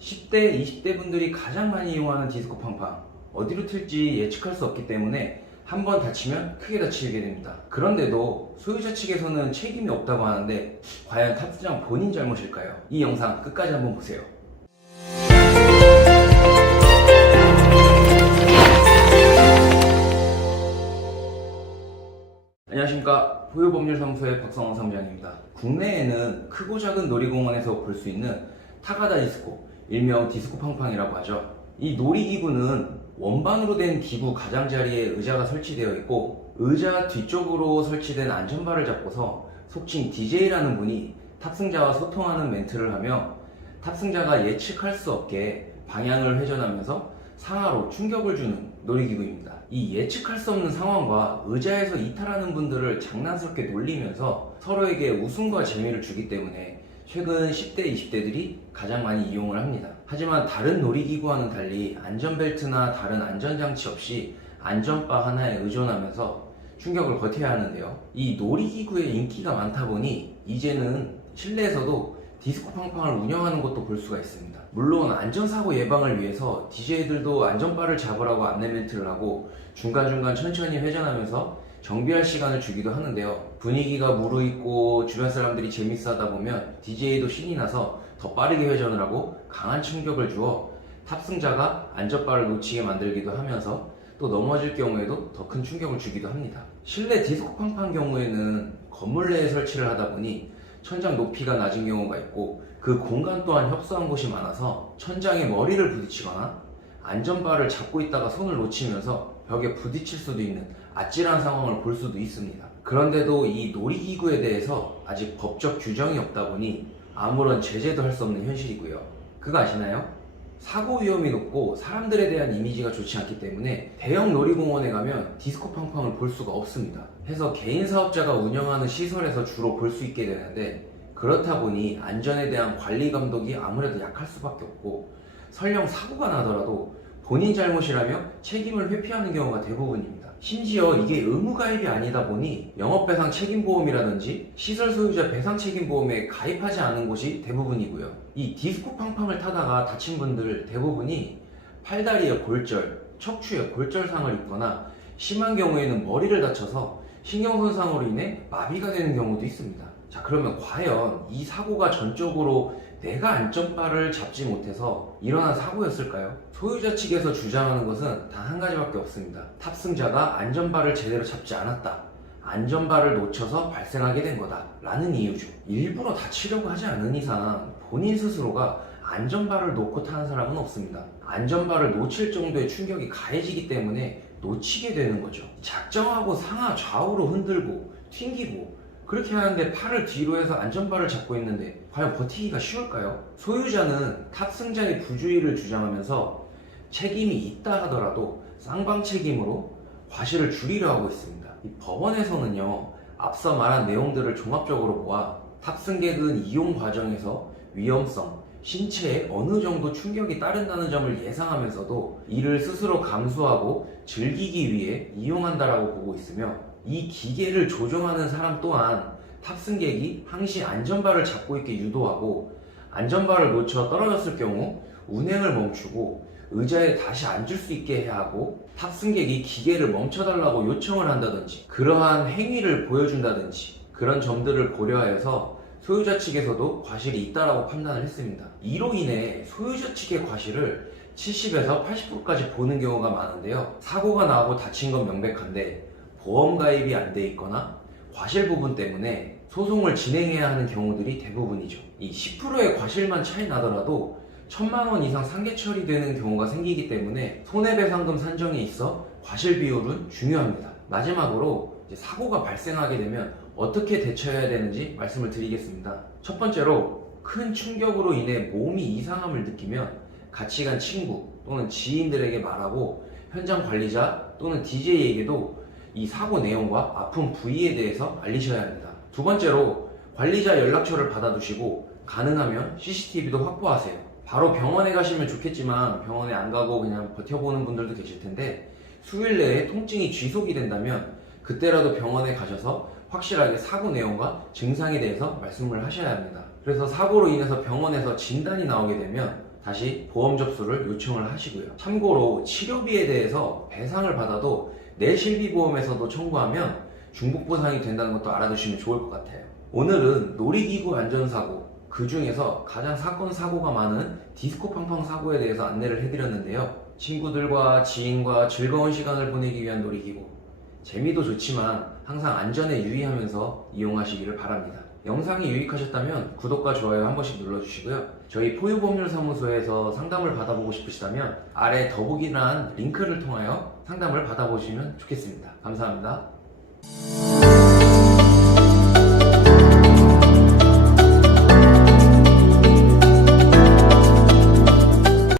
10대, 20대 분들이 가장 많이 이용하는 디스코 팡팡. 어디로 튈지 예측할 수 없기 때문에 한 번 다치면 크게 다치게 됩니다. 그런데도 소유자 측에서는 책임이 없다고 하는데 과연 탑승장 본인 잘못일까요? 이 영상 끝까지 한번 보세요. 안녕하십니까. 보유법률사무소의 박성원 사무장입니다. 국내에는 크고 작은 놀이공원에서 볼 수 있는 타가다 디스코, 일명 디스코 팡팡이라고 하죠. 이 놀이기구는 원반으로 된 기구 가장자리에 의자가 설치되어 있고, 의자 뒤쪽으로 설치된 안전바를 잡고서 속칭 DJ라는 분이 탑승자와 소통하는 멘트를 하며 탑승자가 예측할 수 없게 방향을 회전하면서 상하로 충격을 주는 놀이기구입니다. 이 예측할 수 없는 상황과 의자에서 이탈하는 분들을 장난스럽게 놀리면서 서로에게 웃음과 재미를 주기 때문에 최근 10대, 20대들이 가장 많이 이용을 합니다. 하지만 다른 놀이기구와는 달리 안전벨트나 다른 안전장치 없이 안전바 하나에 의존하면서 충격을 버텨야 하는데요. 이 놀이기구의 인기가 많다 보니 이제는 실내에서도 디스코 팡팡을 운영하는 곳도 볼 수가 있습니다. 물론 안전사고 예방을 위해서 DJ들도 안전바를 잡으라고 안내 멘트를 하고 중간중간 천천히 회전하면서 정비할 시간을 주기도 하는데요. 분위기가 무르익고 주변 사람들이 재밌어 하다 보면 DJ도 신이 나서 더 빠르게 회전을 하고 강한 충격을 주어 탑승자가 안전바를 놓치게 만들기도 하면서 또 넘어질 경우에도 더 큰 충격을 주기도 합니다. 실내 디스코 팡팡 경우에는 건물 내에 설치를 하다 보니 천장 높이가 낮은 경우가 있고 그 공간 또한 협소한 곳이 많아서 천장에 머리를 부딪히거나 안전바를 잡고 있다가 손을 놓치면서 벽에 부딪힐 수도 있는 아찔한 상황을 볼 수도 있습니다. 그런데도 이 놀이기구에 대해서 아직 법적 규정이 없다 보니 아무런 제재도 할 수 없는 현실이고요. 그거 아시나요? 사고 위험이 높고 사람들에 대한 이미지가 좋지 않기 때문에 대형 놀이공원에 가면 디스코 팡팡을 볼 수가 없습니다. 해서 개인 사업자가 운영하는 시설에서 주로 볼 수 있게 되는데, 그렇다 보니 안전에 대한 관리 감독이 아무래도 약할 수밖에 없고 설령 사고가 나더라도 본인 잘못이라며 책임을 회피하는 경우가 대부분입니다. 심지어 이게 의무가입이 아니다 보니 영업배상 책임보험이라든지 시설 소유자 배상 책임보험에 가입하지 않은 곳이 대부분이고요. 이 디스코 팡팡을 타다가 다친 분들 대부분이 팔다리에 골절, 척추에 골절상을 입거나 심한 경우에는 머리를 다쳐서 신경손상으로 인해 마비가 되는 경우도 있습니다. 자, 그러면 과연 이 사고가 전적으로 내가 안전바를 잡지 못해서 일어난 사고였을까요? 소유자 측에서 주장하는 것은 단 한 가지밖에 없습니다. 탑승자가 안전바를 제대로 잡지 않았다, 안전바를 놓쳐서 발생하게 된 거다 라는 이유죠. 일부러 다치려고 하지 않는 이상 본인 스스로가 안전바를 놓고 타는 사람은 없습니다. 안전바를 놓칠 정도의 충격이 가해지기 때문에 놓치게 되는 거죠. 작정하고 상하 좌우로 흔들고 튕기고 그렇게 하는데 팔을 뒤로 해서 안전바를 잡고 있는데 과연 버티기가 쉬울까요? 소유자는 탑승자의 부주의를 주장하면서 책임이 있다 하더라도 쌍방 책임으로 과실을 줄이려 하고 있습니다. 이 법원에서는요, 앞서 말한 내용들을 종합적으로 모아 탑승객은 이용 과정에서 위험성, 신체에 어느 정도 충격이 따른다는 점을 예상하면서도 이를 스스로 감수하고 즐기기 위해 이용한다라고 보고 있으며, 이 기계를 조종하는 사람 또한 탑승객이 항시 안전바를 잡고 있게 유도하고 안전바를 놓쳐 떨어졌을 경우 운행을 멈추고 의자에 다시 앉을 수 있게 해야 하고, 탑승객이 기계를 멈춰달라고 요청을 한다든지 그러한 행위를 보여준다든지 그런 점들을 고려하여서 소유자 측에서도 과실이 있다라고 판단을 했습니다. 이로 인해 소유자 측의 과실을 70에서 80%까지 보는 경우가 많은데요. 사고가 나고 다친 건 명백한데 보험 가입이 안 돼 있거나 과실 부분 때문에 소송을 진행해야 하는 경우들이 대부분이죠. 이 10%의 과실만 차이 나더라도 1,000만 원 이상 상계 처리되는 경우가 생기기 때문에 손해배상금 산정에 있어 과실 비율은 중요합니다. 마지막으로 이제 사고가 발생하게 되면 어떻게 대처해야 되는지 말씀을 드리겠습니다. 첫 번째로 큰 충격으로 인해 몸이 이상함을 느끼면 같이 간 친구 또는 지인들에게 말하고 현장 관리자 또는 DJ에게도 이 사고 내용과 아픈 부위에 대해서 알리셔야 합니다. 두 번째로 관리자 연락처를 받아두시고 가능하면 CCTV도 확보하세요. 바로 병원에 가시면 좋겠지만 병원에 안 가고 그냥 버텨보는 분들도 계실 텐데, 수일 내에 통증이 지속이 된다면 그때라도 병원에 가셔서 확실하게 사고 내용과 증상에 대해서 말씀을 하셔야 합니다. 그래서 사고로 인해서 병원에서 진단이 나오게 되면 다시 보험 접수를 요청을 하시고요. 참고로 치료비에 대해서 배상을 받아도 내 실비보험에서도 청구하면 중복 보상이 된다는 것도 알아두시면 좋을 것 같아요. 오늘은 놀이기구 안전사고, 그 중에서 가장 사건 사고가 많은 디스코 팡팡 사고에 대해서 안내를 해드렸는데요. 친구들과 지인과 즐거운 시간을 보내기 위한 놀이기구, 재미도 좋지만 항상 안전에 유의하면서 이용하시기를 바랍니다. 영상이 유익하셨다면 구독과 좋아요 한 번씩 눌러주시고요. 저희 포유법률사무소에서 상담을 받아보고 싶으시다면 아래 더보기란 링크를 통하여 상담을 받아보시면 좋겠습니다. 감사합니다.